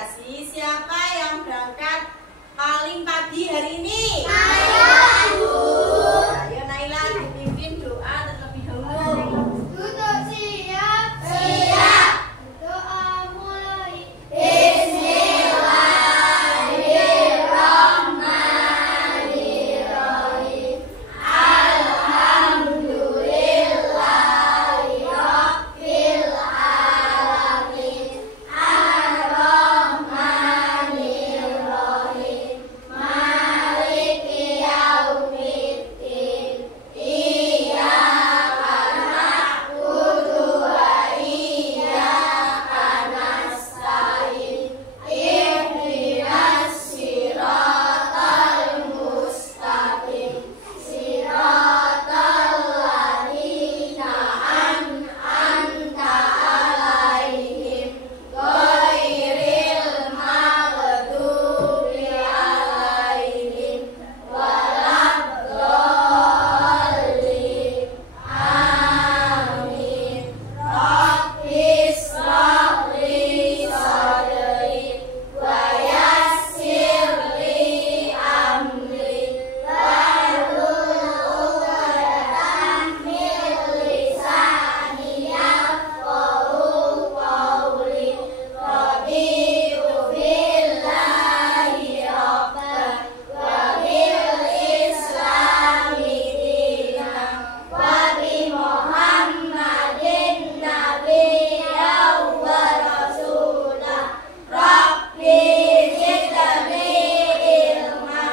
inisiasi. Siapa yang berangkat paling pagi hari ini? Ayo Naila, dipimpin doa terlebih dahulu. Untuk siap. Doa mulai. Bismillahirrahmanirrahim. Alhamdulillahirabbil alamin. Ar-Rahmanirrahim. Maliki yaumiddin. Iyyaka na'budu wa iyyaka nasta'in. Ihdinas siratal mustaqim. Siratal ladzina an'amta 'alaihim ghairil maghdubi 'alaihim waladdallin. Amin. Rabbis shrah li sadri wa yassir li amri wahlul 'uqdatam min lisani yafqahu qawli. Raditu billahi rabban wa bil islami dinan wa bi Muhammadin nabiyyan wa rasulah. Rabbi zidni ilma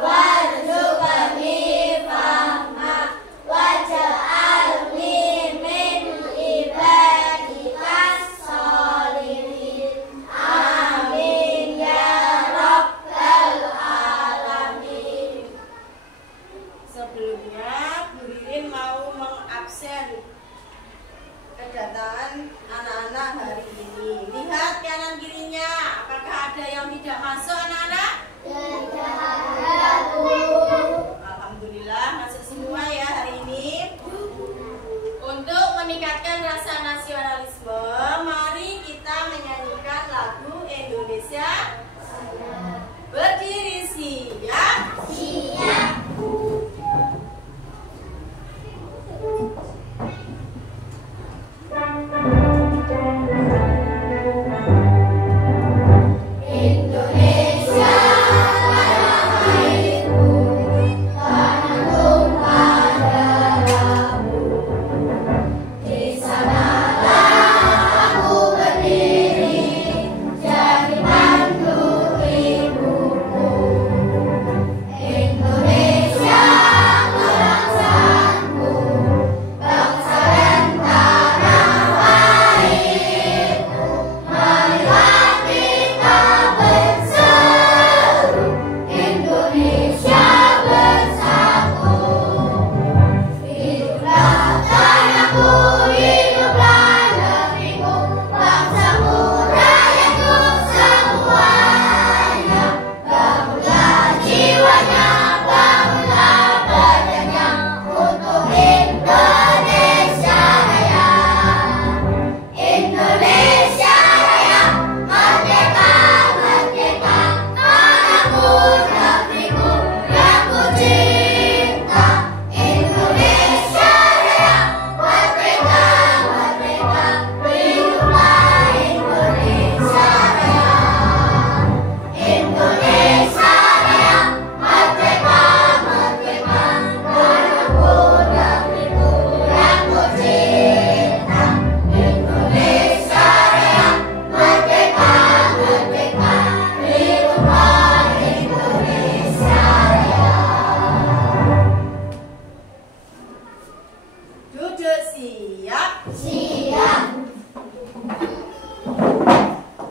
warzuqni fahma waj'alni min ibadikas sholihin. Amin ya rabbal alamin. Sebelumnya Bu Ririn mau mengabsen kedatangan anak-anak hari ini. Lihat kanan kirinya, apakah ada yang tidak masuk anak-anak? Alhamdulillah masuk semua ya hari ini. Untuk meningkatkan rasa nasionalisme, mari kita menyanyikan lagu Indonesia. Berdiri siap. Indonesia tanah airku, tanah tumpah darahmu. Di sanalah aku berdiri, jadi mantu ibuku. Indonesia bangsaku, bangsa dan tanah airku. Marilah kita berseru, Indonesia bersatu. Hiduplah tanahku, hiduplah negeriku, bangsaku, rakyatku semuanya. Bangunlah jiwanya, bangunlah badannya untuk Indonesia Raya. Indonesia Raya, merdeka, merdeka, tanahku, negeriku yang ku cinta. Indonesia Raya, merdeka, merdeka, hiduplah Indonesia Raya. Indonesia Raya, merdeka, merdeka, tanahku, negeriku yang ku cinta. Indonesia Raya, merdeka, merdeka, hiduplah Indonesia Raya. Duduk siap.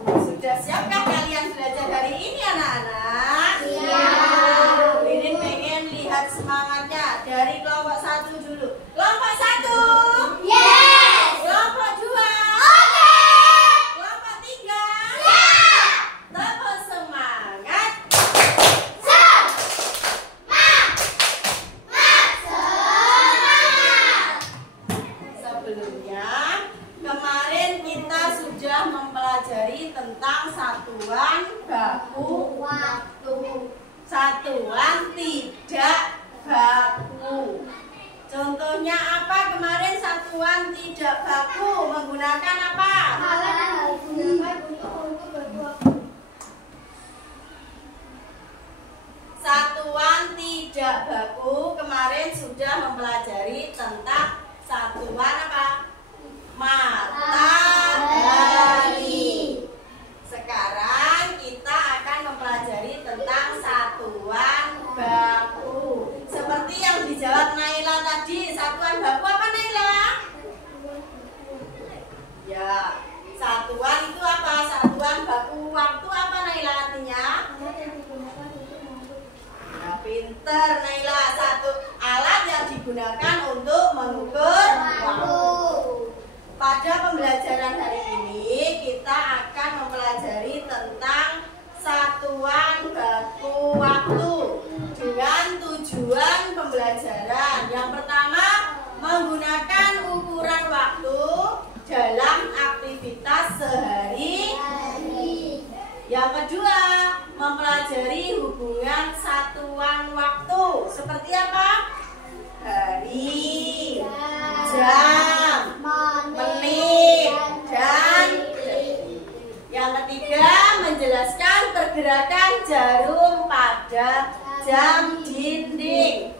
Sudah siapkah kalian belajar hari ini anak-anak? Siap. Ririn pengen lihat semangatnya dari kelompok 1 dulu. Kelompok 1. Yes. Kelompok 2. Oke. Kelompok 3. Siap. Tepuk semangat. Semangat. Sebelumnya kemarin kita sudah mempelajari tentang satuan baku waktu. satuan tidak baku. Contohnya apa kemarin satuan tidak baku menggunakan apa? Alat digunakan untuk berbuat. Satuan tidak baku kemarin sudah mempelajari tentang satuan apa? Matahari. Sekarang kita akan mempelajari tentang satuan baku. Seperti yang dijawab Naila tadi, satuan baku apa Naila? Ya, satuan itu apa? Satuan baku waktu apa Naila artinya? Ya, pinter Naila. Satu alat yang digunakan untuk mengukur waktu. Pada pembelajaran hari ini kita akan mempelajari tentang satuan baku waktu dengan tujuan pembelajaran. Yang pertama, menggunakan ukuran waktu dalam aktivitas sehari-hari. Yang kedua, mempelajari hubungan satuan waktu seperti apa? Hari, jam, menit, dan detik. Yang ketiga, menjelaskan pergerakan jarum pada jam dinding.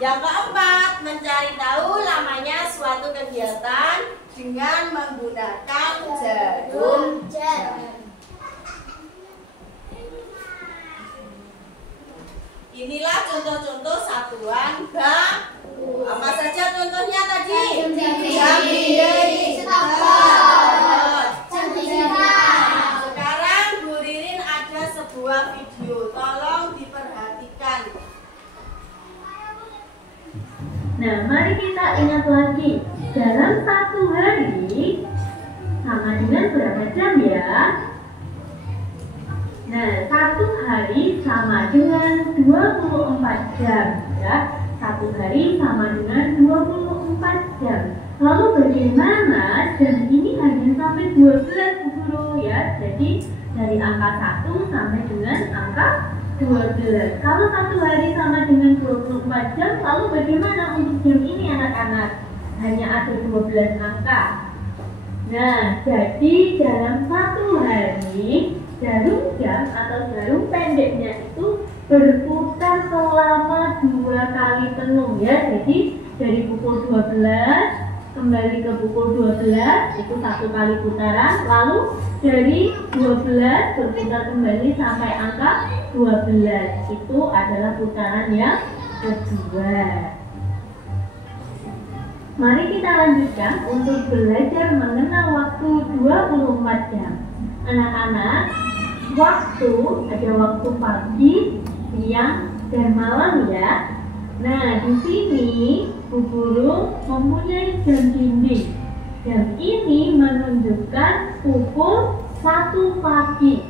Yang keempat, mencari tahu lamanya suatu kegiatan dengan menggunakan jarum jam. Inilah contoh-contoh satuan baku. Apa saja contohnya tadi? Jam dinding, Sekarang Bu Ririn ada sebuah video, tolong diperhatikan. Nah, mari kita ingat lagi. Dalam satu hari sama dengan berapa jam ya? Nah, satu hari sama dengan 24 jam ya. Satu hari sama dengan 24 jam. Lalu bagaimana jam ini hanya sampai 12 Bu Guru ya? Jadi dari angka 1 sampai dengan angka 12. Kalau satu hari sama dengan 24 jam, lalu bagaimana untuk jam ini anak-anak? Hanya ada 12 angka. Nah, jadi dalam satu hari jarum jam atau jarum pendeknya itu berputar selama 2 kali penuh ya. Jadi dari pukul 12 kembali ke pukul 12 itu 1 kali putaran, lalu dari 12 berputar kembali sampai angka 12 itu adalah putaran yang kedua. Mari kita lanjutkan untuk belajar mengenal waktu 24 jam. Anak-anak, waktu ada waktu pagi, siang, dan malam ya. Nah, di sini Bu Guru mempunyai jam dinding. Jam ini menunjukkan pukul 1 pagi.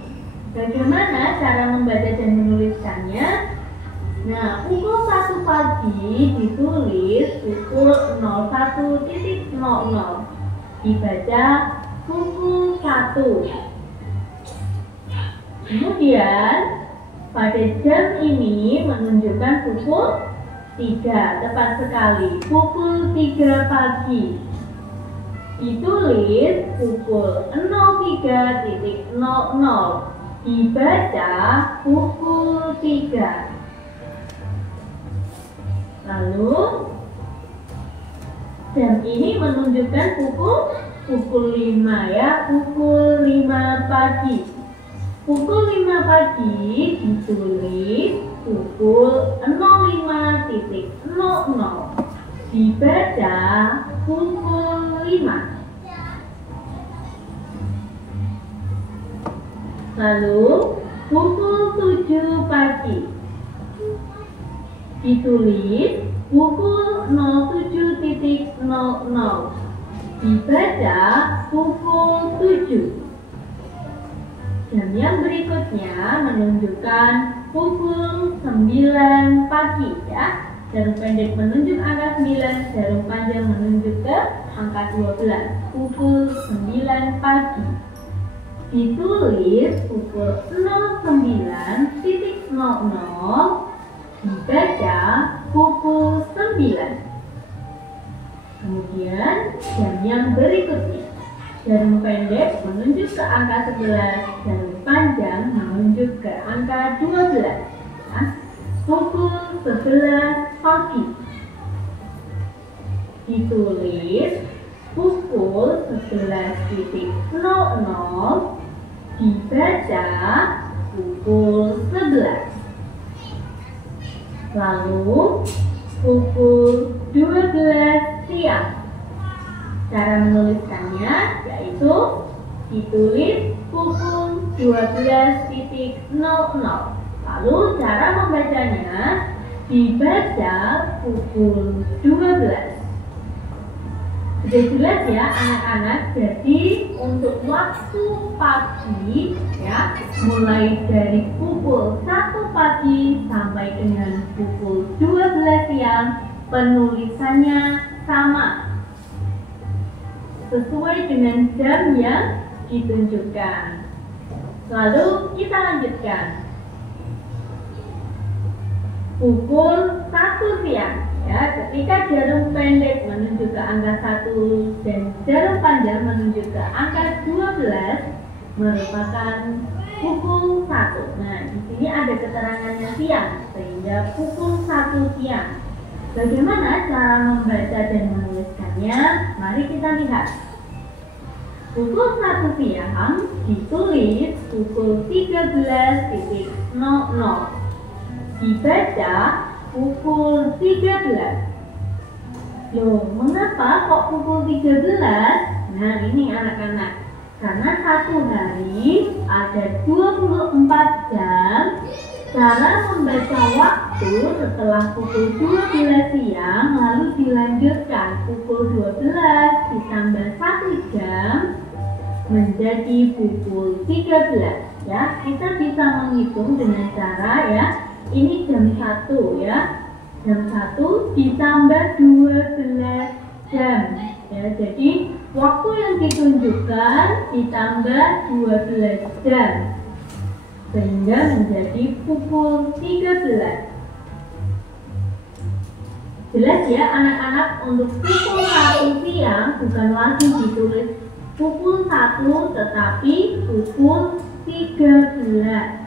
Bagaimana cara membaca dan menuliskannya? Nah, pukul 1 pagi ditulis pukul 01.00. Dibaca pukul 1. Kemudian pada jam ini menunjukkan pukul 3, tepat sekali, pukul 3 pagi. Ditulis pukul 03.00. Dibaca pukul 3. Lalu jam ini menunjukkan pukul 5 ya, pukul 5 pagi. Pukul 5 pagi ditulis pukul 05.00. Dibaca pukul 5. Lalu pukul 7 pagi ditulis pukul 07.00. Dibaca pukul 7. Jam yang berikutnya menunjukkan pukul 9 pagi ya. Jarum pendek menunjuk angka 9, jarum panjang menunjuk ke angka 12. Pukul 9 pagi. ditulis pukul 09.00, dibaca pukul 9. Kemudian jam yang berikutnya, jarum pendek menunjuk ke angka 11, jarum panjang menunjuk ke angka 12. Pukul 11 pagi. Ditulis pukul 11.00, dibaca pukul 11. Lalu pukul 12 siang. Cara menuliskannya yaitu ditulis pukul 12.00. Lalu cara membacanya dibaca pukul 12. Sudah jelas ya anak-anak. Jadi untuk waktu pagi ya, mulai dari pukul 1 pagi sampai dengan pukul 12 siang, penulisannya sama sesuai dengan jam yang ditunjukkan. Lalu kita lanjutkan. Pukul 1 siang ya, ketika jarum pendek menunjuk ke angka 1 dan jarum panjang menunjuk ke angka 12 merupakan pukul 1. Nah, di sini ada keterangannya siang sehingga pukul 1 siang. Bagaimana cara membaca dan menuliskannya? Mari kita lihat. Pukul 1 siang ditulis pukul 13.00. Dibaca pukul 13. Loh, mengapa kok pukul 13? Nah, ini anak-anak. Karena satu hari ada 24 jam. Cara membaca waktu setelah pukul 12 siang lalu dilanjutkan pukul 12 ditambah 1 jam menjadi pukul 13 ya. Kita bisa menghitung dengan cara ya, ini jam 1 ya, jam 1 ditambah 12 jam ya. Jadi waktu yang ditunjukkan ditambah 12 jam sehingga menjadi pukul 13. Jelas ya anak-anak, untuk pukul 1 siang bukan lagi ditulis pukul 1 tetapi pukul 13.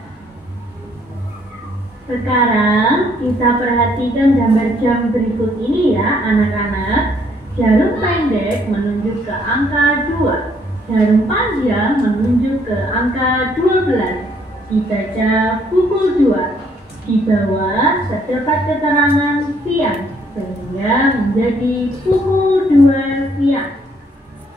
Sekarang kita perhatikan gambar jam berikut ini ya anak-anak. Jarum pendek menunjuk ke angka 2, jarum panjang menunjuk ke angka 12. Dibaca pukul 2. Di bawah terdapat keterangan siang sehingga menjadi pukul 2 siang.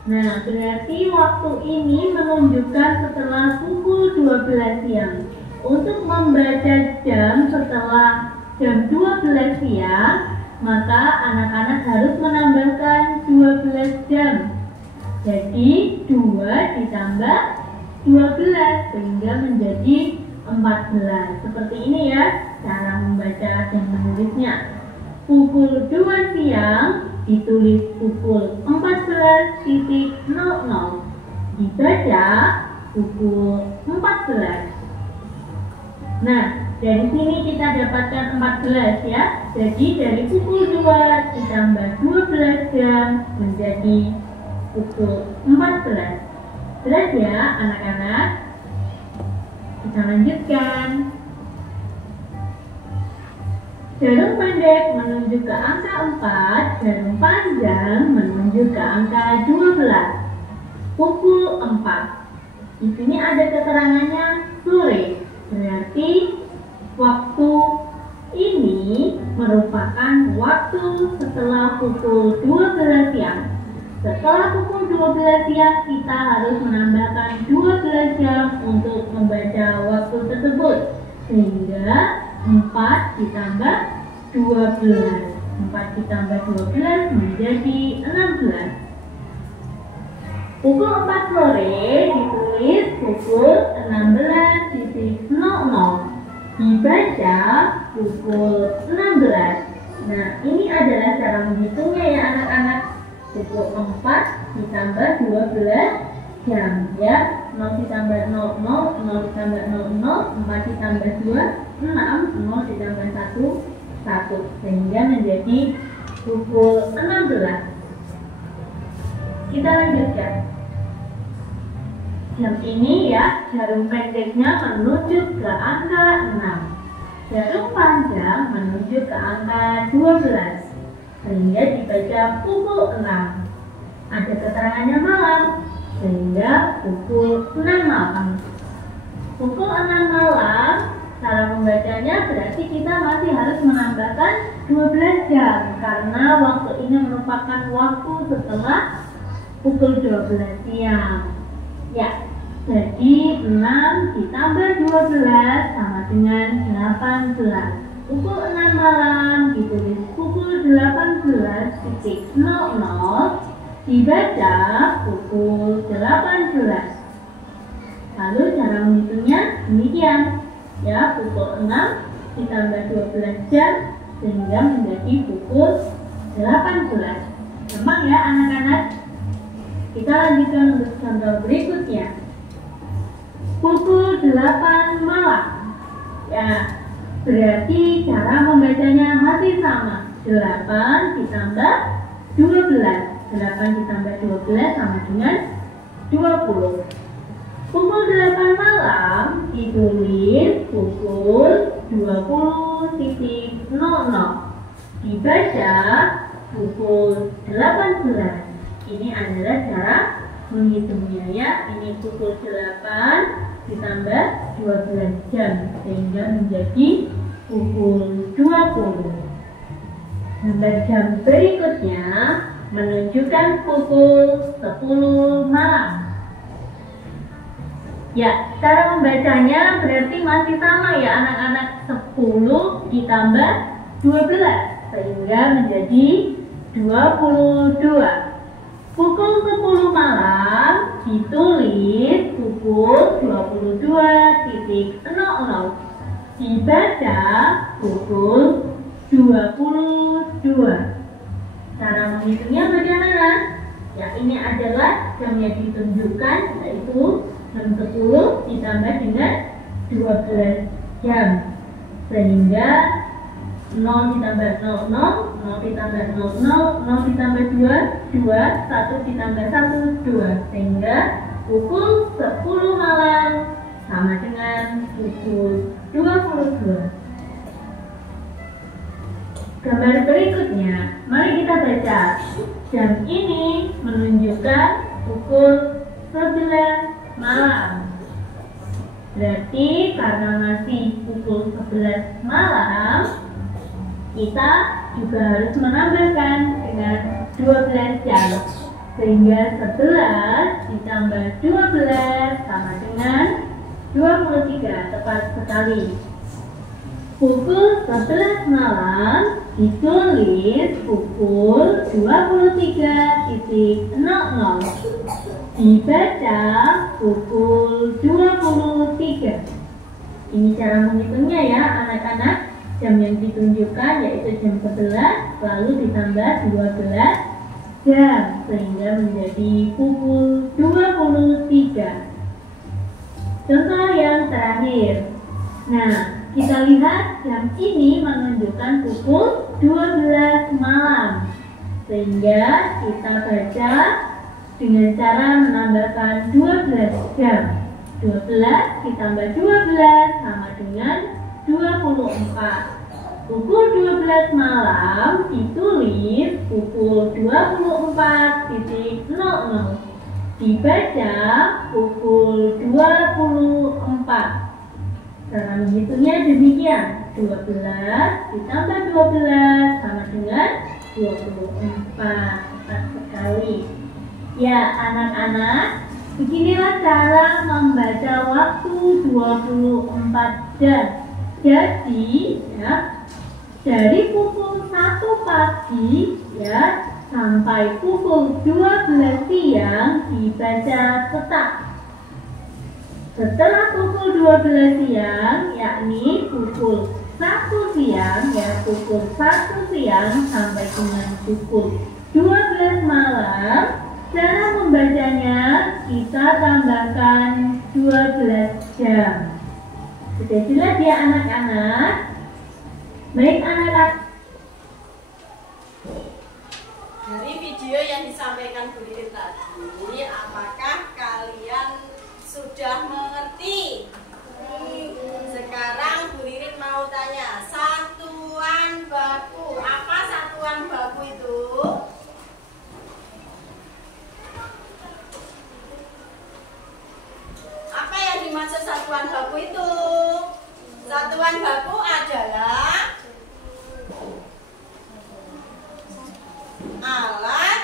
Nah, berarti waktu ini menunjukkan setelah pukul 12 siang. Untuk membaca jam setelah jam 12 siang, maka anak-anak harus menambahkan 12 jam. Jadi 2 ditambah 12 sehingga menjadi 14. Seperti ini ya cara membaca dan menulisnya. Pukul 2 siang ditulis pukul 14.00. Dibaca pukul 14. Nah, dari sini kita dapatkan 14 ya. Jadi dari pukul 2 ditambah 12 jam menjadi pukul 14. Jelas ya anak-anak? Kita lanjutkan. Jarum pendek menunjuk ke angka 4, jarum panjang menunjuk ke angka 12. Pukul 4. Di sini ada keterangannya sore. Berarti waktu ini merupakan waktu setelah pukul 12 siang. Setelah pukul 12 siang kita harus menambahkan 12 jam untuk membaca waktu tersebut. Sehingga 4 ditambah 12. 4 ditambah 12 menjadi 16. Pukul 4 sore ditulis pukul 16.00. Dibaca pukul 16. Nah, ini adalah cara menghitungnya ya anak-anak. Pukul 4 ditambah 12 jam ya. 0 ditambah 0, 0, 0 ditambah 0, 0, 4 ditambah 2, 6, 0 ditambah 1, 1, sehingga menjadi pukul 16. Kita lanjutkan. Jam ini ya, jarum pendeknya menuju ke angka 6. Jarum panjang menuju ke angka 12. Sehingga dibaca pukul 6. Ada keterangannya malam, sehingga pukul 6 malam. Pukul 6 malam, cara membacanya berarti kita masih harus menambahkan 12 jam. Karena waktu ini merupakan waktu setelah pukul 12 siang. Ya, jadi 6 ditambah 12 sama dengan 18. Pukul 6 malam ditulis pukul 18.00, dibaca pukul 18. Lalu cara menghitungnya demikian. Ya, pukul 6 ditambah 12 jam sehingga menjadi pukul 18. Gampang ya anak-anak? Kita lanjutkan untuk contoh berikutnya. Pukul 8 malam. Ya, berarti cara membacanya masih sama. 8 ditambah 12. 8 ditambah 12 sama dengan 20. Pukul 8 malam ditulis pukul 20.00. Dibaca pukul 18. Ini adalah cara menghitungnya ya. Ini pukul 8 ditambah 12 jam sehingga menjadi pukul 20. Gambar jam berikutnya menunjukkan pukul 10 malam. Ya, cara membacanya berarti masih sama ya anak-anak. 10 ditambah 12 sehingga menjadi 22. Pukul 10 malam ditulis pukul 22.00. Dibaca pukul 22. Cara menghitungnya bagaimana? Ya, ini adalah jam yang ditunjukkan, yaitu jam 10 ditambah dengan 12 jam. Sehingga 0 ditambah 00, 0 ditambah 00, 0 ditambah 2, 2, 1 ditambah 1, 2. Sehingga pukul 10 malam sama dengan pukul 22. Gambar berikutnya, mari kita baca. Jam ini menunjukkan pukul 11 malam. Berarti karena masih pukul 11 malam, kita juga harus menambahkan dengan 12 jam. Sehingga 11 ditambah 12 sama dengan 23, tepat sekali. Pukul 11 malam ditulis pukul 23.00. Dibaca pukul 23. Ini cara menghitungnya ya anak-anak. Jam yang ditunjukkan yaitu jam 11 lalu ditambah 12 jam sehingga menjadi pukul 23. Contoh yang terakhir. Nah, kita lihat jam ini menunjukkan pukul 12 malam. Sehingga kita baca dengan cara menambahkan 12 jam. 12 ditambah 12 sama dengan 24. Pukul 12 malam ditulis pukul 24.00. Dibaca pukul 24. Cara menghitungnya demikian. 12 ditambah 12 sama dengan 24. Tepat sekali. Ya anak-anak, beginilah cara membaca waktu 24 jam. Jadi ya, dari pukul 1 pagi ya sampai pukul 12 siang dibaca tetap. Setelah pukul 12 siang, yakni pukul 1 siang ya, pukul 1 siang sampai dengan pukul 12 malam Cara membacanya, kita tambahkan 12 jam. Sudah jelas ya anak-anak? Baik anak-anak. Dari video yang disampaikan Bu Ririn tadi, apakah kalian sudah mengerti? Sekarang Bu Ririn mau tanya, satuan baku. Apa satuan baku itu? Apa yang dimaksud satuan baku itu? Satuan baku adalah alat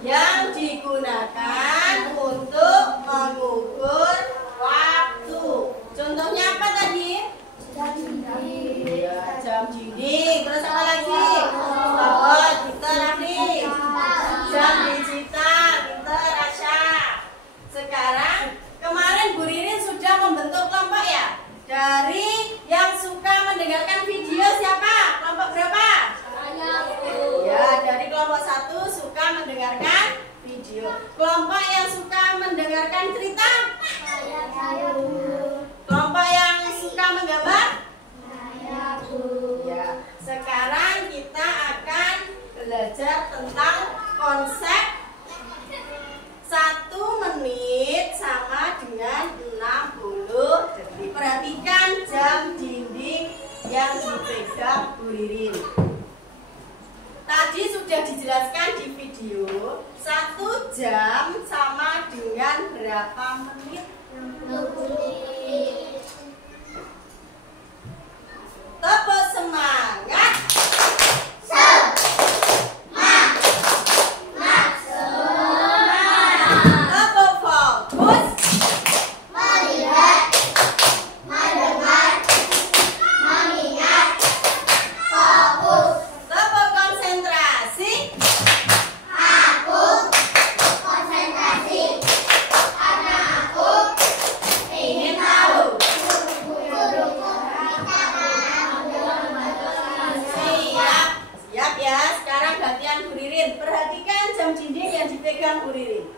yang digunakan untuk mengukur waktu. Contohnya apa tadi? Ya, jam dinding. Terus apa lagi? Stopwatch, pinter Rafli. Jam digital, pinter Asya. Sekarang, kemarin Bu Ririn sudah membentuk kelompok ya? Dari yang suka mendengarkan video siapa? Kelompok berapa? Ya, dari kelompok 1 suka mendengarkan video. Kelompok yang suka mendengarkan cerita? Kelompok yang suka menggambar? Ya, sekarang kita akan belajar tentang konsep 1 menit sama dengan 60 detik. Perhatikan jam dinding yang dipegang Bu Ririn. Tadi sudah dijelaskan di video, 1 jam sama dengan berapa menit? 60 menit. Tepuk semangat. Tepuk fokus. Melihat, mendengar, mengingat, fokus. Tepuk konsentrasi. Aku konsentrasi karena aku Ingin tahu. Siap. Siap ya. Sekarang gantian Bu Ririn. Perhatikan jam dinding yang dipegang Bu Ririn.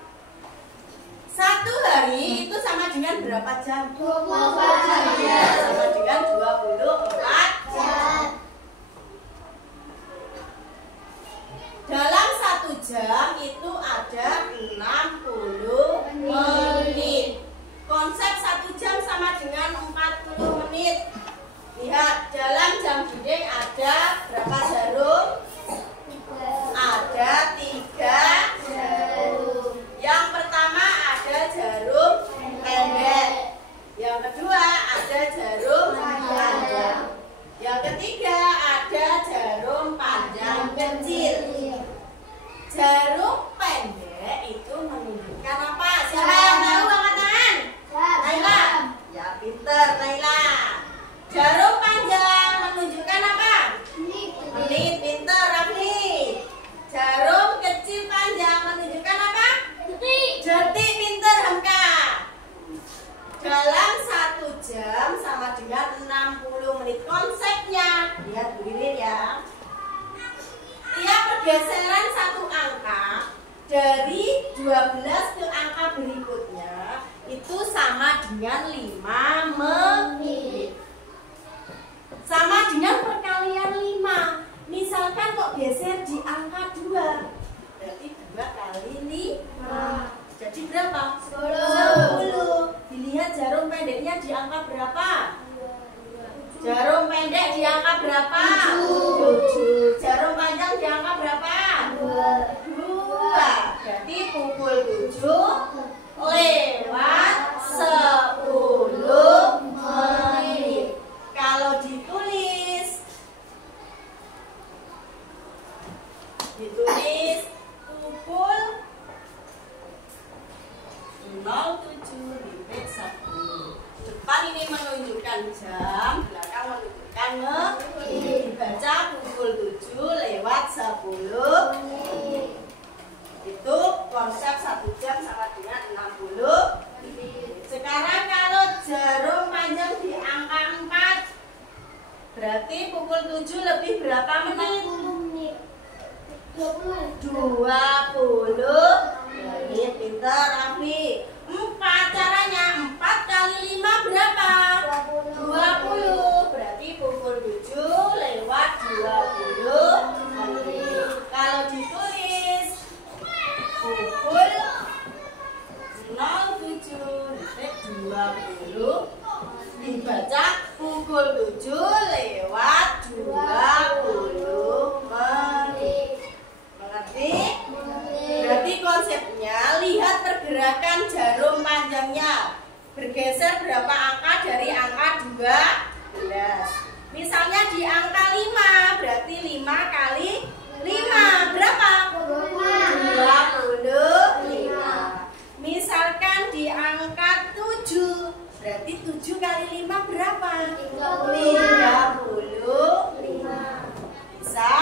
1 hari itu sama dengan berapa jam? 24 jam. Sama dengan 24 jam. Dalam 1 jam itu ada 60 menit. Konsep 1 jam sama dengan 40 menit. Lihat, dalam jam dinding ada berapa jarum? Ada 3 jarum. Yang pertama ada jarum pendek. Yang kedua ada jarum panjang. Yang ketiga ada jarum panjang kecil. Jarum pendek itu menunjukkan apa? Siapa yang tahu angkat tangan? Naila. Ya, pinter Naila. Jarum panjang menunjukkan apa? Menit, pinter Rafli. Jarum kecil panjang menunjukkan apa? Detik, pinter Hamka. Dalam 1 jam sama dengan 60 menit. Konsepnya, lihat Bu Ririn ya. Tiap pergeseran 1 angka dari 12 ke angka berikutnya itu sama dengan 5 menit. Sama dengan perkalian 5. Misalkan kok geser di angka 2, berarti 2 kali 5. Jadi berapa? 10. Dilihat jarum pendeknya di angka berapa? Jarum pendek di angka berapa? 7. Jarum panjang di angka berapa? 2. Berarti pukul 7 lewat 10 menit. Kalau ditulis pukul 07 lebih 10. Depan ini menunjukkan jam, belakang menunjukkan menit. Dibaca pukul 7 lewat 10. Itu konsep 1 jam sama dengan 60. Sekarang kalau jarum panjang di angka 4, berarti pukul 7 lebih berapa menit? 40 menit. 20. 20 Pintar, Rafli. 4 caranya. 4 kali 5 berapa? 20. Berarti pukul 7 lewat 20 menit. Kalau ditulis pukul 07.20 dibaca pukul 7 lewat 20 menit. Mengerti? Berarti konsepnya lihat pergerakan jarum panjangnya. Bergeser berapa angka dari angka 12. Misalnya di angka 5, berarti 5 kali 5 berapa? 25. Misalkan di angka 7, berarti 7 kali 5 berapa? 35. Bisa?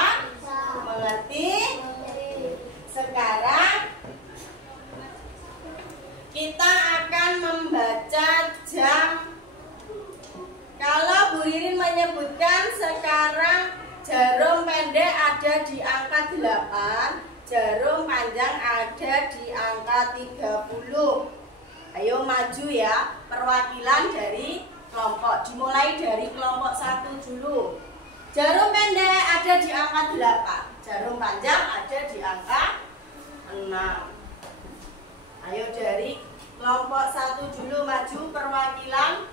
Mengerti? Sekarang kita akan membaca jam. Kalau Bu Ririn menyebutkan sekarang jarum pendek ada di angka 8, jarum panjang ada di angka 30. Ayo maju ya, perwakilan dari kelompok. Dimulai dari kelompok 1 dulu. Jarum pendek ada di angka 8, jarum panjang ada di angka 6. Ayo dari kelompok 1 dulu maju perwakilan.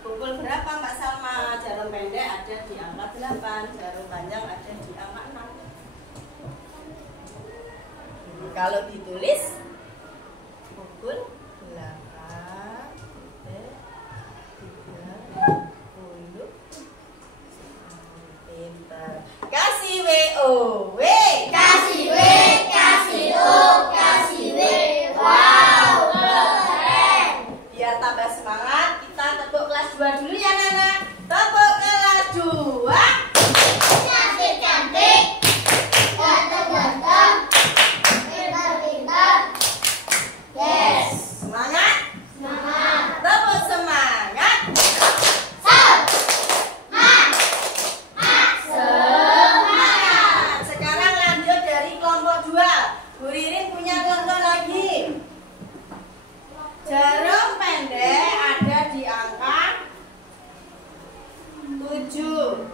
Pukul berapa Mbak Salma? Jarum pendek ada di angka 8, jarum panjang ada di angka 6. Kalau ditulis pukul 8.30. Pintar. Kasih WO. Kasih W, kasih O, kasih W. Wow, keren. Biar tambah semangat, kita tepuk kelas 2 dulu ya Nana. Tepuk kelas 2. Cantik-cantik, ganteng-ganteng, pintar-pintar. Yes. Semangat. Semangat. Tepuk semangat. Semangat. Sekarang lanjut dari kelompok 2. Bu Ririn punya contoh lagi. Jarum pendek ada di angka 7.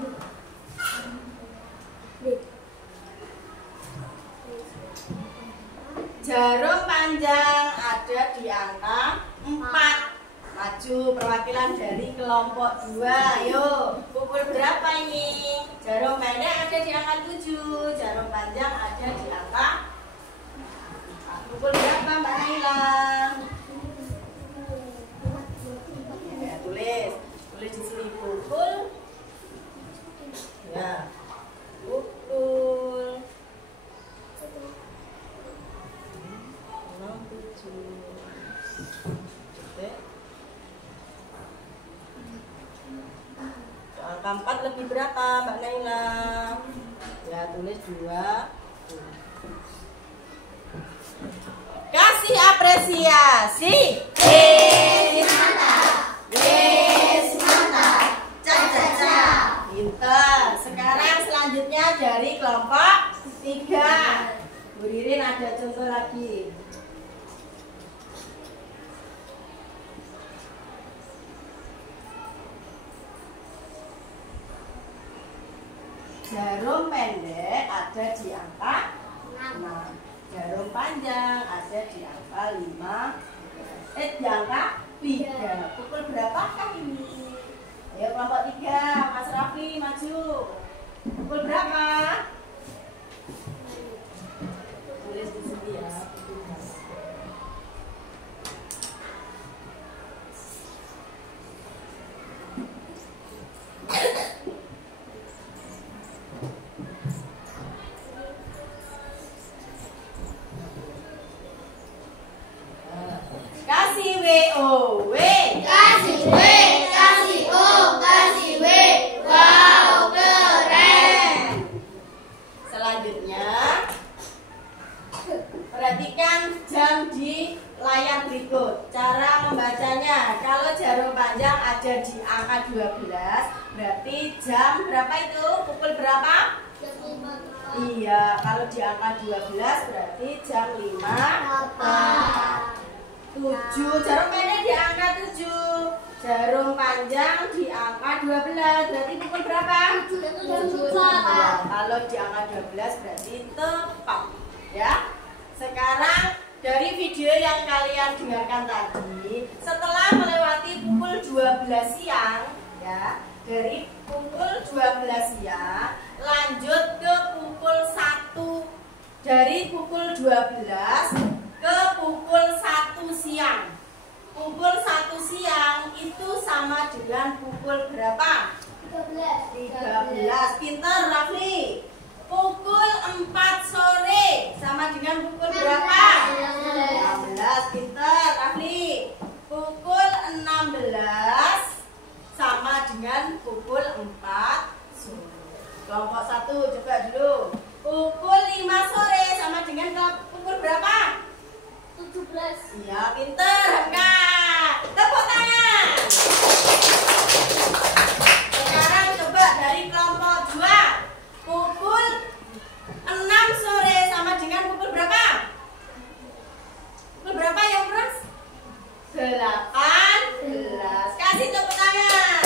Jarum panjang ada di angka 4. Maju perwakilan dari kelompok 2. Ayo, pukul berapa ini? Jarum pendek ada di angka 7, jarum panjang ada di angka 4. Pukul berapa Mbak Naila? Ya, tulis di sini pukul. Ya, pukul 6.7. Angka 4 lebih berapa Mbak Naila? Ya, tulis 2. Kasih apresiasi. Yes, mantap. Caca-caca. Pintar. Sekarang selanjutnya dari kelompok 3. Bu Ririn ada contoh lagi. Jarum pendek ada di angka 6. Jarum panjang ada di angka 5. Di angka 3. Pukul berapakah ini? Ayo kelompok 3, Mas Rafli maju. Pukul berapa? Tulis di sini ya. Kasih WO. Kasih W, kasih O, kasih W. Wow, keren. panjang ada di angka 12, berarti jam berapa itu? Pukul berapa? Iya, kalau di angka 12 berarti jam 5:07. Jarum pendek di angka 7, jarum panjang di angka 12, berarti pukul berapa? 7. Ya, kalau di angka 12 berarti tepat. Ya. Sekarang dari video yang kalian dengarkan tadi, setelah melewati pukul 12 siang, ya, dari pukul 12 siang lanjut ke pukul 1, dari pukul 12 ke pukul 1 siang. Pukul 1 siang itu sama dengan pukul berapa? 13. Pintar Rafli. Pukul 4 sore sama dengan pukul berapa? 16. Pintar Rafli. Pukul 16 sama dengan pukul 4 sore. Kelompok 1 coba dulu. Pukul 5 sore sama dengan pukul berapa? 17. Iya, pintar Kak. Tepuk tangan. Sekarang coba dari kelompok 2. Pukul 6 sore sama dengan pukul berapa? Pukul berapa yang terus? 18. Kasih tepuk tangan.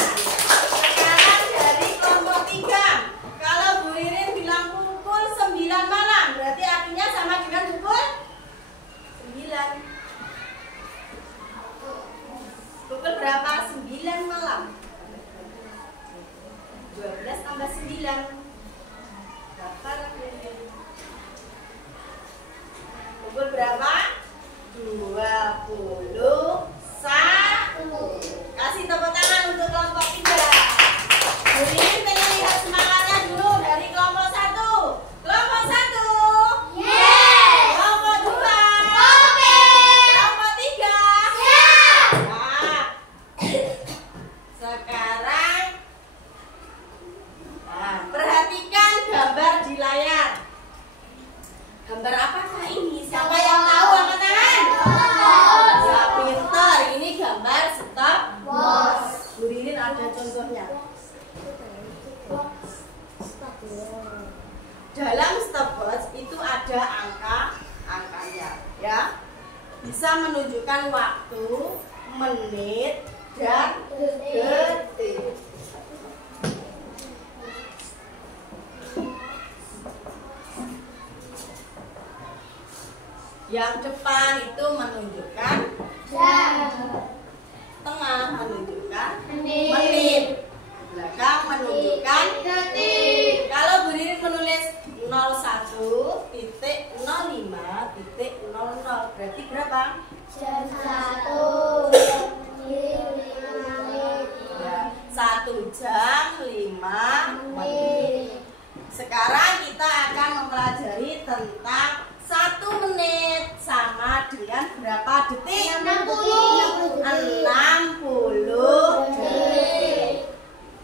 Sekarang dari kelompok 3. Kalau Bu Ririn bilang pukul 9 malam, berarti artinya sama dengan pukul 9. Pukul berapa? 9 malam. 12 tambah 9. Berapa? Pukul berapa? 21. Kasih tepuk tangan untuk kelompok 3. Ini pengen lihat semangatnya dulu dari kelompok 1. Kelompok 1. Yes. Kelompok 2. Oke. Kelompok 3. Siap. Nah, sekarang perhatikan gambar di layar. Gambar apakah ini? Siapa yang tahu angkat tangan? Ya, pintar. Ini gambar stopwatch. Bu Ririn ada contohnya. Dalam stopwatch itu ada angkanya, ya. Bisa menunjukkan waktu, menit, dan detik. Yang depan itu menunjukkan Jam. tengah menunjukkan Menit. menit, belakang menunjukkan Detik. Kalau Bu Ririn menulis 01.05.00 berarti berapa? Jam 1. Ya, 1 jam 5 menit. Sekarang kita akan mempelajari tentang 1 menit sama dengan berapa detik? 60 detik.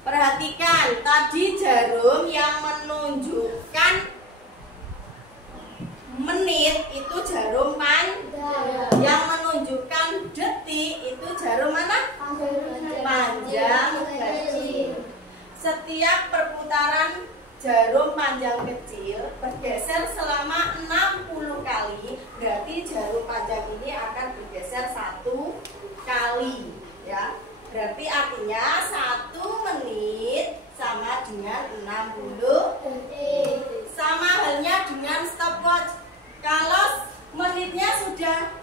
Perhatikan, tadi jarum yang menunjukkan menit itu jarum panjang. Yang menunjukkan detik itu jarum mana? Panjang kecil. Setiap perputaran jarum panjang kecil bergeser selama 60 kali, berarti jarum panjang ini akan bergeser 1 kali, ya. Berarti artinya 1 menit sama dengan 60 detik. Sama halnya dengan stopwatch. Kalau menitnya sudah,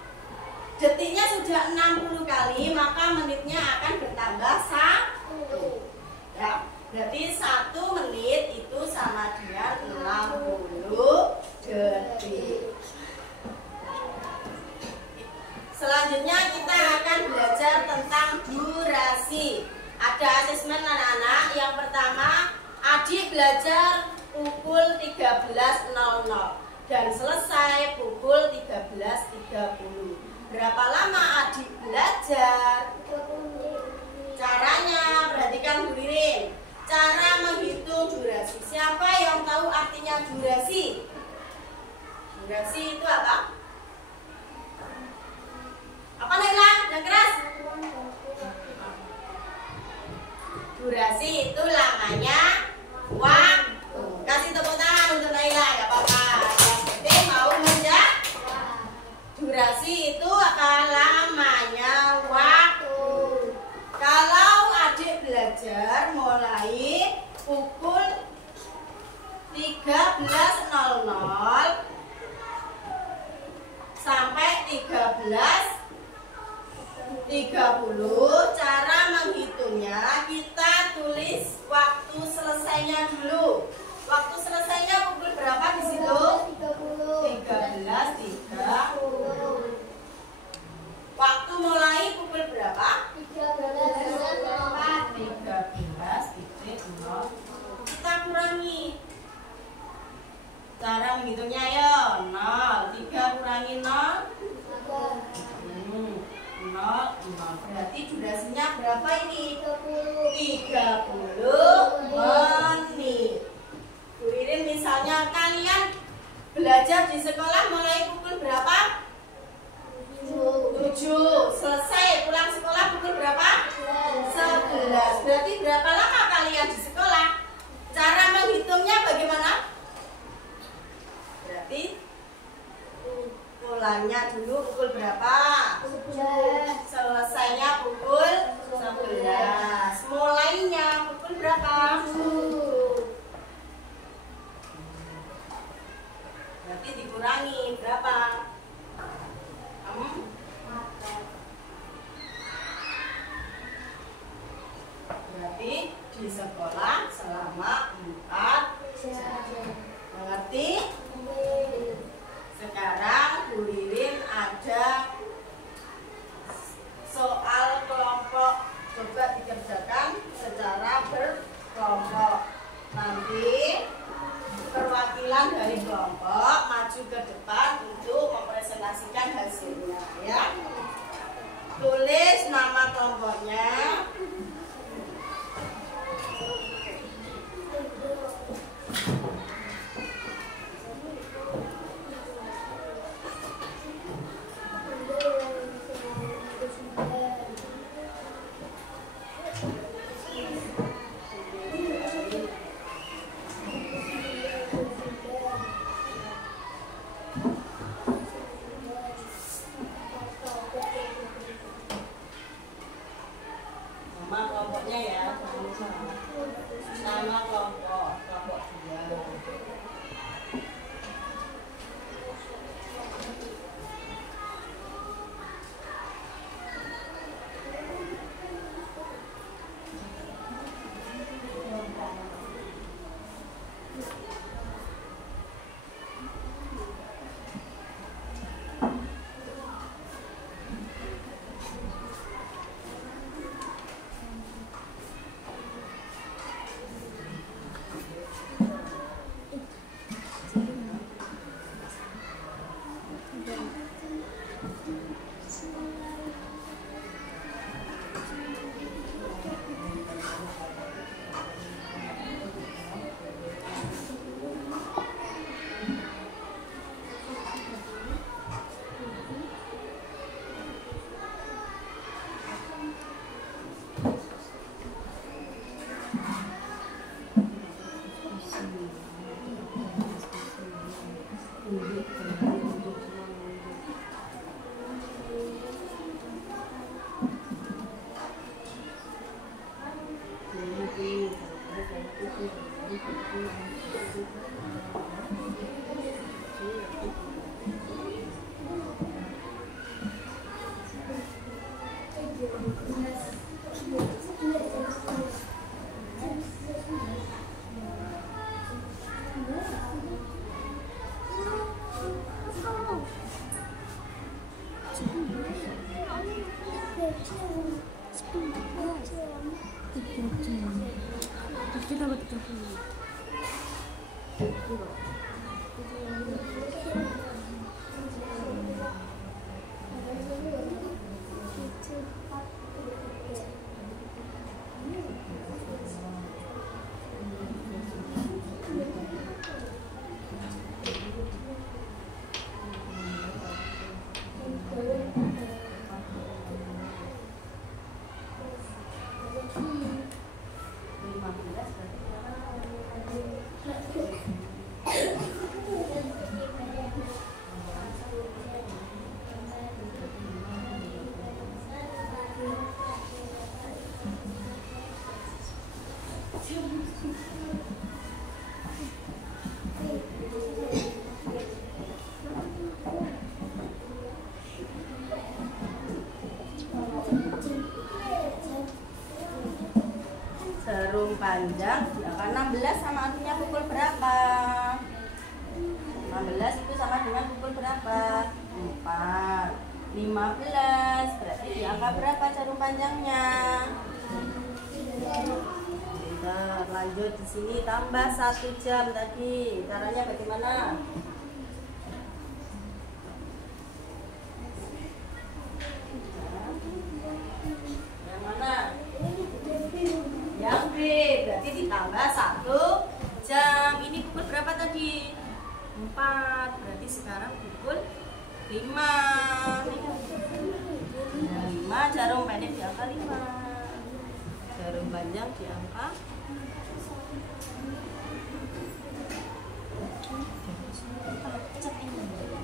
detiknya sudah 60 kali, maka menitnya akan bertambah 1. Ya. Berarti 1 menit itu sama dengan 60 detik. Selanjutnya kita akan belajar tentang durasi. Ada asesmen anak-anak. Yang pertama, adik belajar pukul 13.00 dan selesai pukul 13.30. Berapa lama adik belajar? Caranya, perhatikan Bu Ririn. Cara menghitung durasi. Siapa yang tahu artinya durasi? Durasi itu apa? Apa Naila? Yang keras? Durasi itu lamanya waktu. Kasih tepuk tangan untuk Naila, nggak apa-apa. Yang penting mau menjawab. Durasi itu akan lamanya waktu. Kalau adik belajar mulai pukul 13.00 sampai 13.30, cara menghitungnya kita tulis waktu selesainya dulu. Waktu selesainya pukul berapa di situ? 13.30. Waktu mulai pukul berapa? 13.00. Kita kurangi. Cara menghitungnya ya 0. 3 kurangi 0. 0. Berarti durasinya berapa ini? 30 menit. Bu Irin, misalnya kalian belajar di sekolah mulai pukul berapa? 7. Selesai pulang sekolah pukul berapa? 11. Berarti berapa lama kalian di sekolah? Cara menghitungnya bagaimana? Berarti pulangnya dulu pukul berapa? Selesainya pukul 11. Mulainya pukul berapa? Berarti dikurangi berapa? Berarti di sekolah selama 4 jam. Mengerti? Sekarang Bu Ririn ada soal kelompok. Coba dikerjakan secara berkelompok. Nanti perwakilan dari kelompok maju ke depan untuk mempresentasikan hasilnya, ya. Tulis nama kelompoknya. Nama kelompoknya ya, nama kelompok 2. jarum panjang di angka 16 sama artinya pukul berapa? 16 itu sama dengan pukul berapa? 4. 15 berarti di angka berapa jarum panjangnya? Bentar, lanjut di sini tambah 1 jam tadi. Caranya bagaimana? Yang mana? Yang B, berarti ditambah 1 jam. Ini pukul berapa tadi? 4, berarti sekarang pukul 5. Nah, 5 jarum pendek di angka 5. Jarum panjang di angka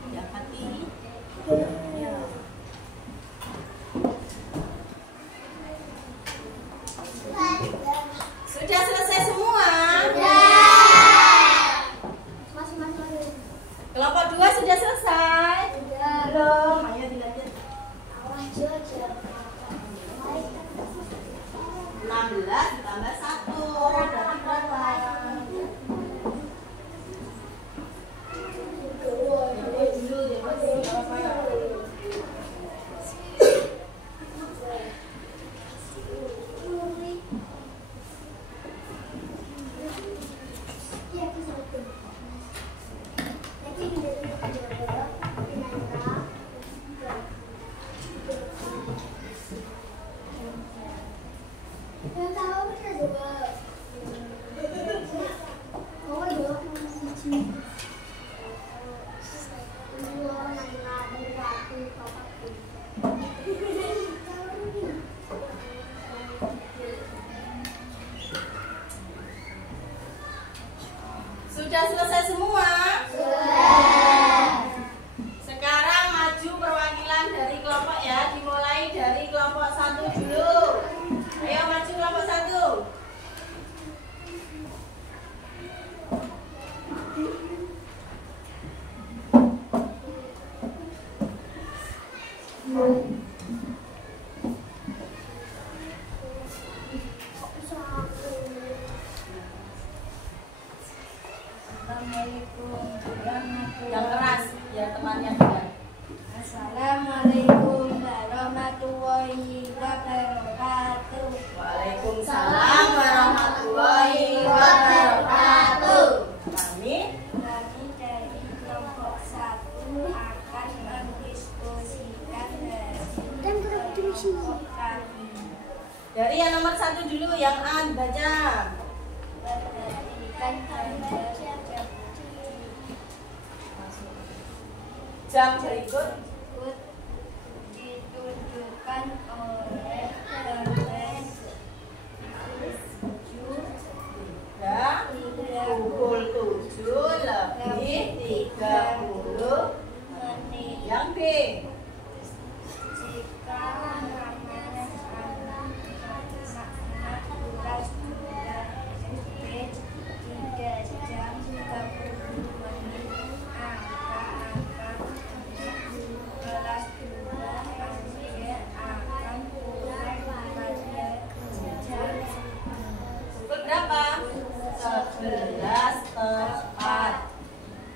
di angka 3. Ya. Sudah selesai semua? Kelompok 2 sudah selesai? Belum. Ayo dilanjut. 16 ditambah 1 berarti berapa? Sudah selesai semua? Sudah. Sekarang maju perwakilan dari kelompok ya. Dimulai dari kelompok 1 dulu. Ayo maju kelompok 1. Yang keras, biar temannya dengar. Assalamualaikum warahmatullahi wabarakatuh. Waalaikumsalam warahmatullahi wabarakatuh. Kami dari kelompok 1 akan mendiskusikan hasil kelompok kami. dari yang nomor 1 dulu, yang A dibaca. Berdasarkan Jam berikut ditunjukkan oleh gambar 7 pukul 7 lebih 30 menit. Yang B. Jika makna tugas 2 SP 3 jam 30 menit, angka-angka 12 pasti akan mulai pada jam Pukul berapa? 11 tepat.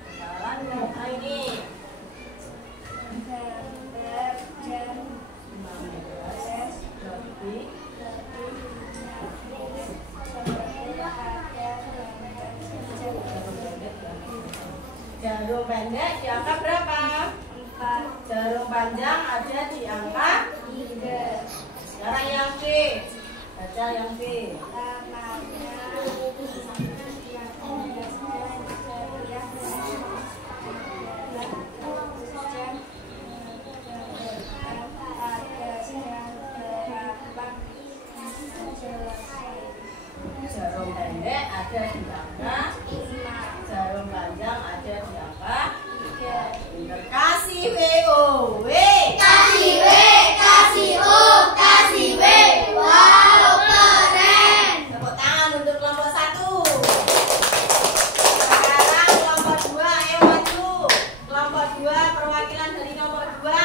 Sekarang yang ini gambar jam 15 lebih jarum pendek di angka berapa? 4. Jarum panjang ada di angka 3. Sekarang yang B. Baca yang B. Jarum pendek ada di angka 5. Jarum panjang ada di angka 3. Kasih W. Kasih W, kasih O, kasih W. Wow, keren. Tepuk tangan untuk kelompok 1. Sekarang kelompok 2, ayo maju. Kelompok 2, perwakilan dari kelompok 2.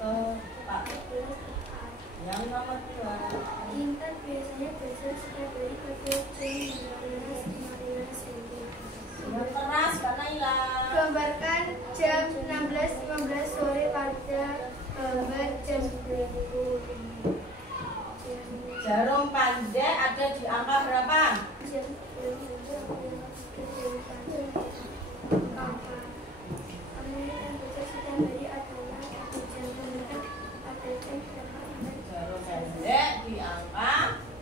tepat. Yang nomor 2. Intan biasanya belajar setiap hari pada jam 15.15 WIB. Yang keras karena hilang. Gambarkan jam 16.15 sore pada gambar jam 20. Jarum pandai ada di angka berapa? Jam 20 angka. Kemudian yang belajar setiap hari adalah satu jam. Kemudian ada jam berapa? Jarum pendek di angka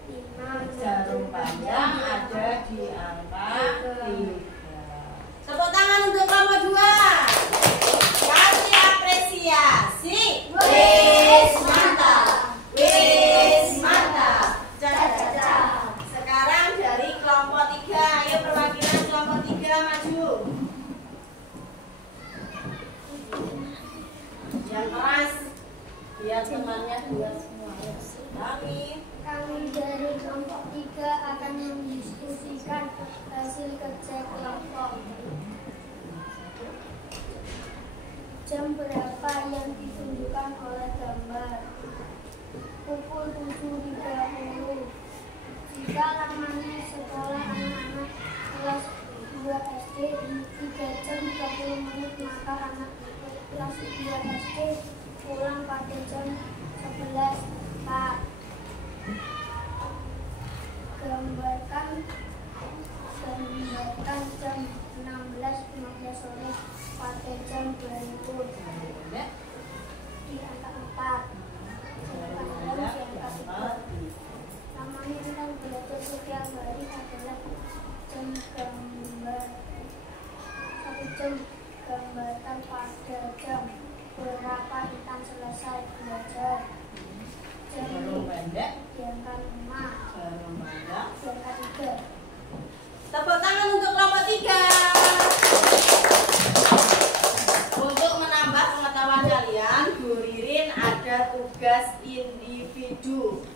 5. jarum panjang ada di angka 3. Tepuk tangan untuk kelompok 2. Kasih apresiasi. Wis mantap. Wis mantap. Caca. Sekarang dari kelompok 3. Ayo perwakilan kelompok 3 maju. Yang keras. Biar temannya 2 semua. Kami dari kelompok 3 akan mendiskusikan hasil kerja kelompok. Jam berapa yang ditunjukkan oleh gambar? Pukul 7.30. Jika lamanya sekolah anak-anak kelas 2 SD 3 jam 30 menit, maka anak kelas 2 SD pulang pada jam 11.04. Gambarkan jam 16.15 sore pada jam 2000 di angka 4. Gambarkan di angka 3. Namanya tentang belajar setiap hari adalah jam gambar 1 jam. Gambarkan pada jam berapa Intan selesai belajar. Jarum pendek Di angka 5. jarum panjang. Di angka 3. Tepuk tangan untuk kelompok 3. Untuk menambah pengetahuan kalian, Bu Ririn ada tugas individu.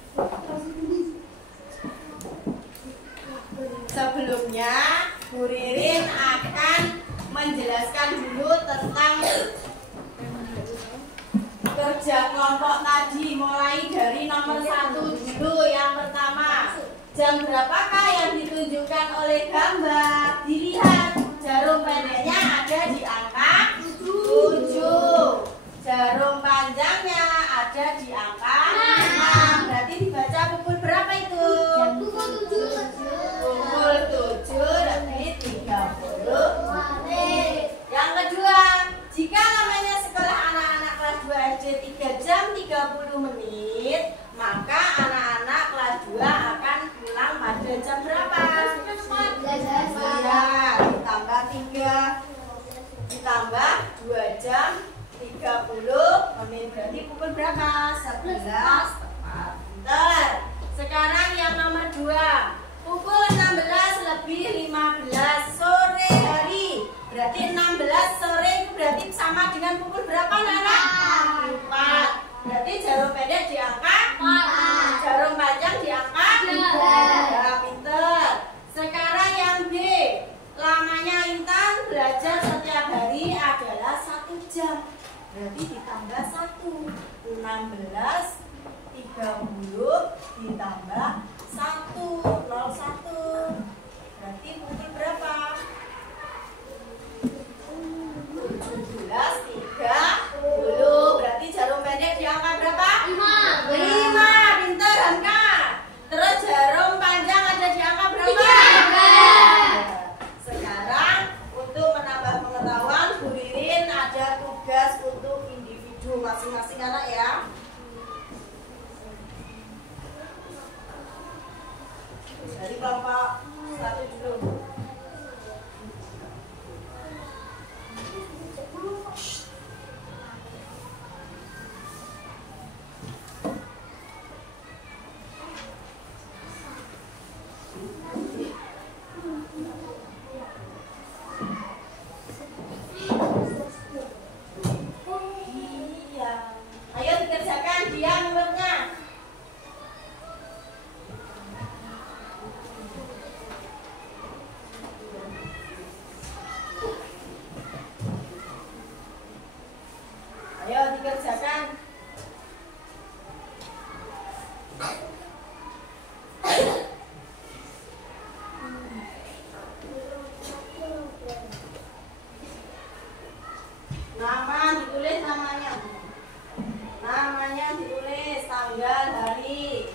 Sebelumnya, Bu Ririn akan menjelaskan dulu tentang kerja kelompok tadi, mulai dari nomor 1 dulu. Yang pertama, jam berapakah yang ditunjukkan oleh gambar? Dilihat, jarum pendeknya ada di angka 7. Jarum panjangnya ada di angka 6. Berarti dibaca pukul berapa itu? Pukul 7. Pukul 7 lebih 30 menit. Yang kedua, jika namanya sekolah anak-anak kelas 2 SD 3 jam 30 menit, maka anak-anak kelas 2 akan pulang pada jam berapa? Ya, ditambah 3 ditambah 2 jam 30 menit, berarti pukul berapa? 11 tepat. Pinter. Sekarang yang nomor 2, pukul 16 lebih 15 sore hari. Berarti 16 sore itu berarti sama dengan pukul berapa, Nana? 4. Berarti jarum pendek di angka 4. Jarum panjang di angka 3. Ya, pinter. Sekarang yang B, lamanya Intan belajar setiap hari adalah 1 jam. Berarti ditambah 1. 16 30 ditambah 1 01. Berarti pukul berapa? 17.30. Berarti jarum pendek di angka berapa? 5. Pintar, Hamka. Terus jarum panjang ada di angka berapa? 3. Sekarang untuk menambah pengetahuan, Bu Ririn ada tugas untuk individu masing-masing anak ya. Dari kelompok 1 dulu. Iya. Ayo dikerjakan dia menurutnya. dikerjakan. Nama ditulis namanya. Namanya ditulis, tanggal, hari.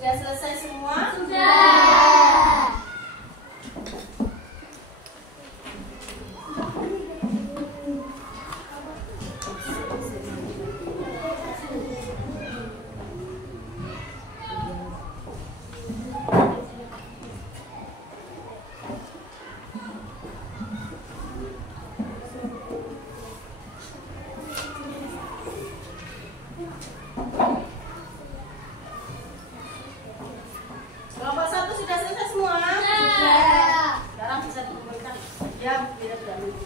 Sudah selesai semua? Sudah. Kelompok 1 sudah selesai semua? Sudah. Sekarang bisa dikumpulkan. Ya, biar dulu.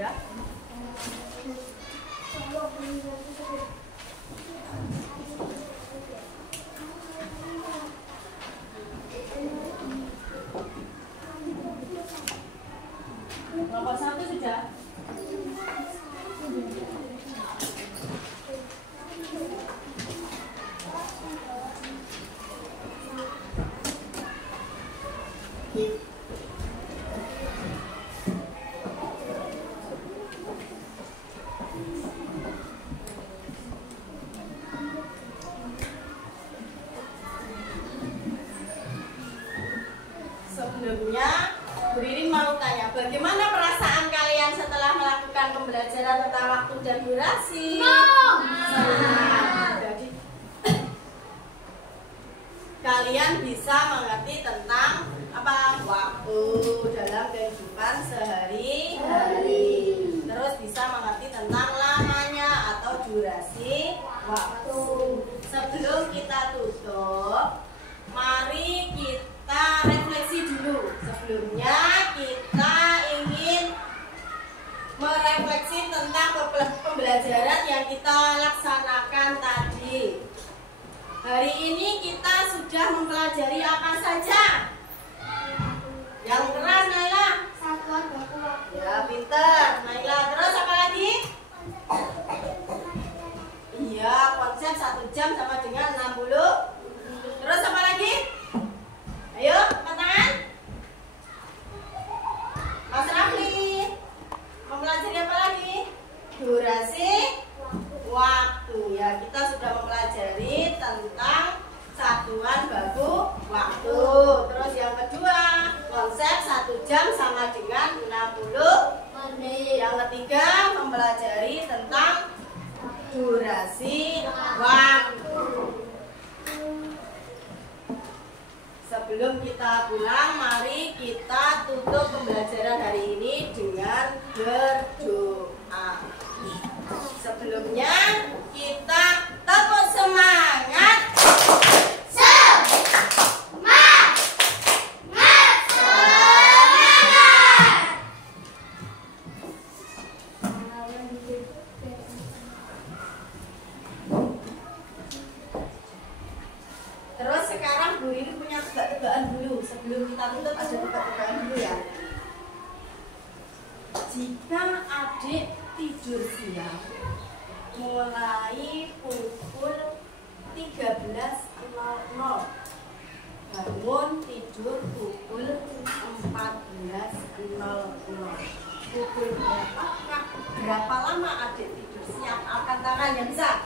Ya. Kelompok 1 sudah? Sebelumnya, Bu Ririn mau tanya, bagaimana perasaan kalian setelah melakukan pembelajaran tentang waktu dan durasi? Senang. Jadi, kalian bisa mengerti tentang apa? Waktu dalam kehidupan sehari-hari. Terus bisa mengerti tentang lamanya atau durasi waktu. Sebelum kita tutup, mari kita refleksi dulu. Sebelumnya kita ingin merefleksi tentang pembelajaran yang kita laksanakan tadi. Hari ini kita sudah mempelajari apa saja? Yang keras, Naila? Satuan baku waktu. Ya, pinter, Naila. Terus apa lagi? Iya, konsep 1 jam sama dengan 60. Terus apa lagi? durasi waktu. Sebelum kita pulang, mari kita tutup pembelajaran hari ini dengan berdoa. Sebelumnya kita tepuk semangat. Terus sekarang Bu Rini punya tebak-tebakan dulu. Sebelum kita tutup ada tebak-tebakan dulu ya. Jika adik tidur siang mulai pukul 13.00, bangun tidur pukul 14.00. Pukul berapa lama adik tidur siang? Angkat tangan yang bisa.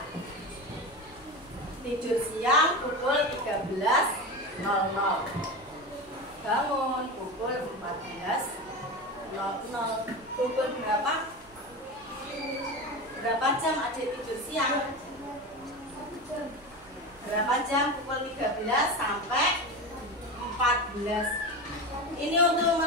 Tidur siang pukul 13.00, bangun pukul 14.00. Pukul berapa? Berapa jam adik tidur siang? Berapa jam? Pukul 13 sampai 14. Ini untuk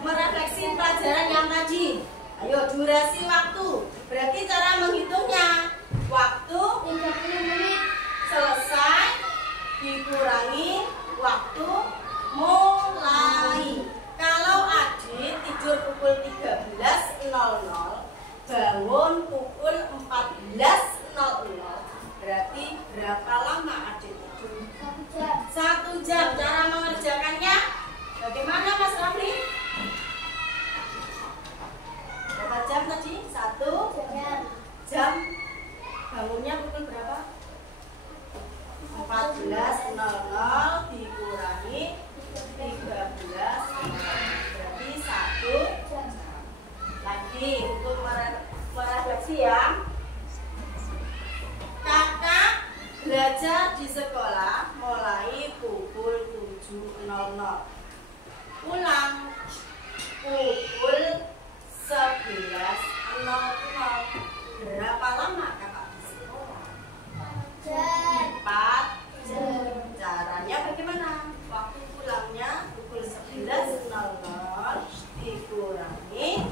merefleksi pelajaran yang tadi. Ayo, durasi waktu. Berarti cara menghitungnya, waktu 30 menit selesai dikurangi waktu mulai. Kalau adik tidur pukul 13.00, bangun pukul 14.00, berarti berapa lama adik tidur? 1 jam. Cara mengerjakannya bagaimana Mas Rafli? Berapa jam tadi? 1 jam. Bangunnya pukul berapa? 14.00 dikurangi 13.00, berarti 1 jam. Lagi untuk merefleksi ya. Kakak belajar di sekolah mulai pukul 7.00, pulang pukul 11.00. Berapa lama kakak di sekolah? 4 jam. Caranya bagaimana? Waktu pulangnya pukul 11.00 dikurangi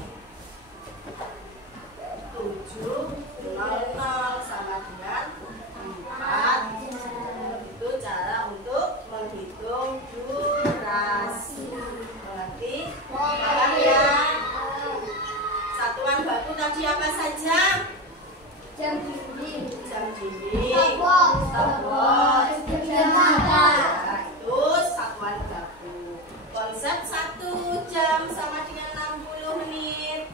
7.00 sama dengan 4 jam. Itu cara untuk menghitung durasi. Mengerti? Paham ya? Satuan baku tadi apa saja? jam dinding, Stopwatch, nah, itu satuan baku. Konsep 1 jam sama dengan 60 menit.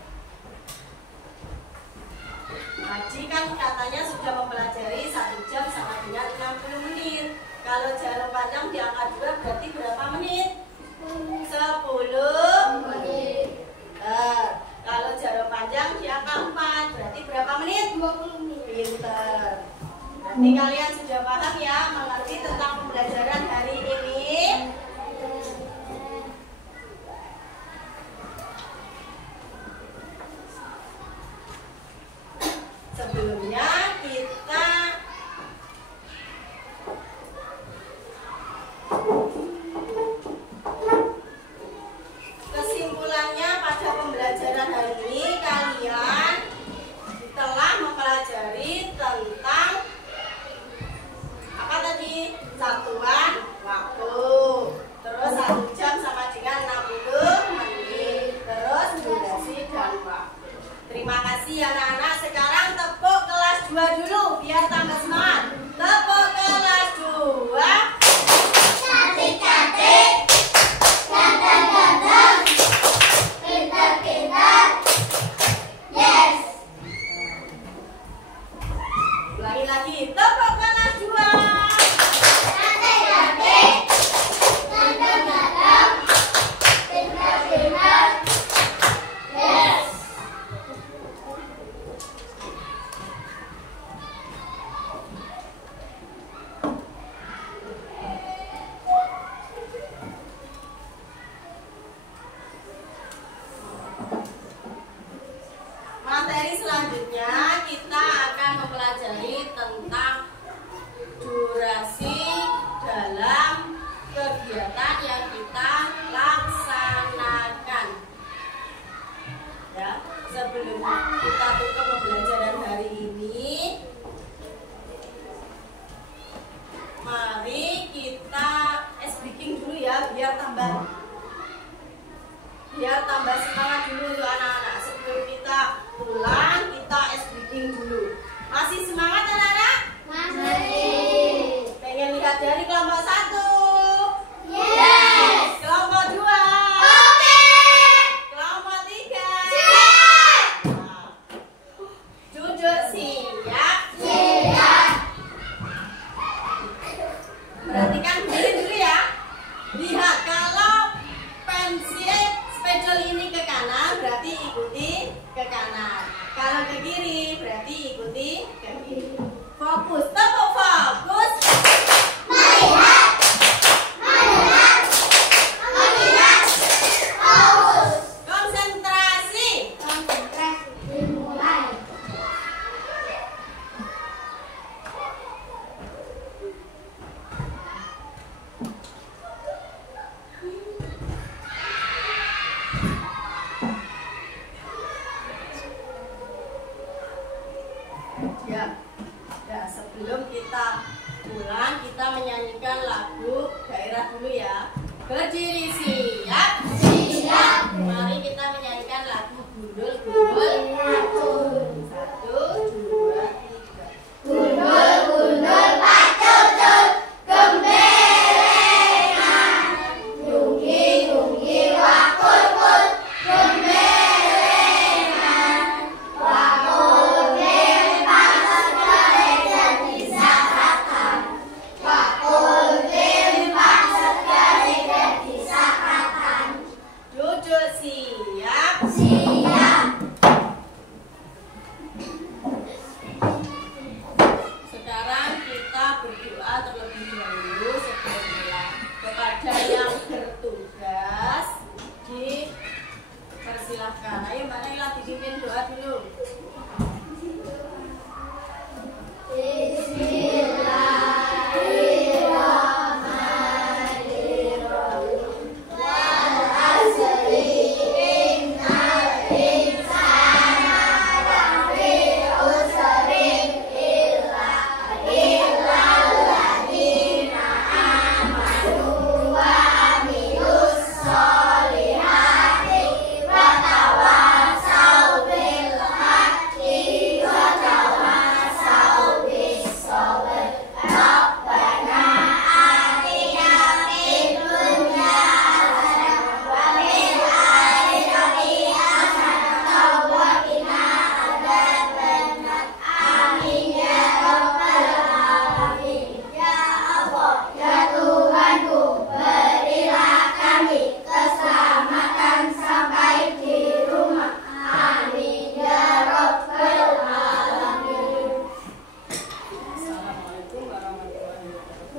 Tadi kan katanya sudah mempelajari 1 jam sama dengan 60 menit. Kalau jarum panjang di angka 2 berarti berapa menit? 10 menit. Kalau jarum panjang di angka 4 berarti berapa menit? 20 menit. Pinter. Berarti kalian sudah paham ya, mengerti tentang pembelajaran hari ini. Sebelumnya kita kesimpulannya pada pembelajaran hari ini, kalian telah mempelajari tentang apa tadi? Satuan waktu. Terus 1 jam sama dengan 60 menit. Terus durasi dan waktu. Terima kasih anak-anak. Sekarang tepuk kelas 2 dulu biar tambah semangat. Tepuk kelas 2. Cantik-cantik, ganteng-ganteng, pintar-pintar. Yes. Ulangi lagi. Tepuk kelas 2. Cantik-cantik. biar tambah semangat dulu untuk anak-anak. Sebelum kita pulang, kita ice breaking dulu. Masih semangat anak-anak? Masih. Pengen lihat dari kelompok 1? Yes. Kelompok 2? Oke. Kelompok 3? Siap. Nah, duduk siap. Siap. Perhatikan dulu ya. Lihat, kalau pensil spidol ini ke kanan berarti ikuti ke kanan. Kalau ke kiri berarti ikuti ke kiri. Fokus, tepuk fokus. Melihat. Melihat. Melihat. Fokus. Konsentrasi. Konsentrasi. Dimulai. Ya, sebelum kita pulang kita menyanyikan lagu daerah dulu ya. Berdiri siap. Siap. Mari kita menyanyikan lagu gundul gundul. 1, 2, 3. Gundul gundul pacucut gembelengan, yungki yungki wakut-kut gembelengan, wakul-kul pangsut gereja disakatan, wakul-kul pangsut gereja disakatan. Duduk siap. Siap. Sekarang kita berdoa terlebih dahulu sebelum pulang. Kepada yang bertugas dipersilahkan. Ayo Mbak Naila dipimpin doa dulu.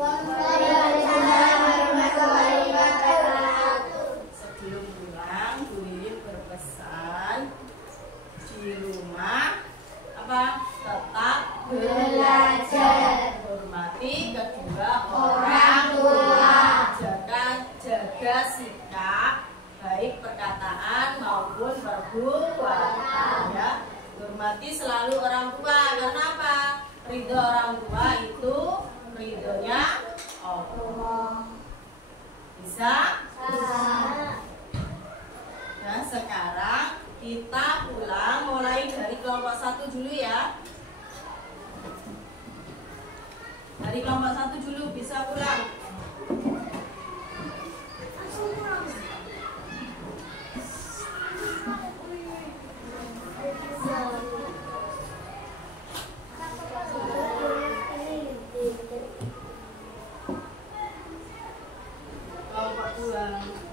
Assalamualaikum warahmatullahi wabarakatuh. Sebelum pulang, Bu Lilim berpesan di rumah tetap Belajar. hormati kedua Orang tua. jaga sikap baik perkataan maupun perbuatan ya. Hormati selalu orang tua karena apa? Ridho orang tua itu ridhonya Allah. Bisa? Nah, sekarang kita pulang mulai dari kelompok 1 dulu ya. Dari kelompok 1 dulu bisa pulang. Kelompok 2.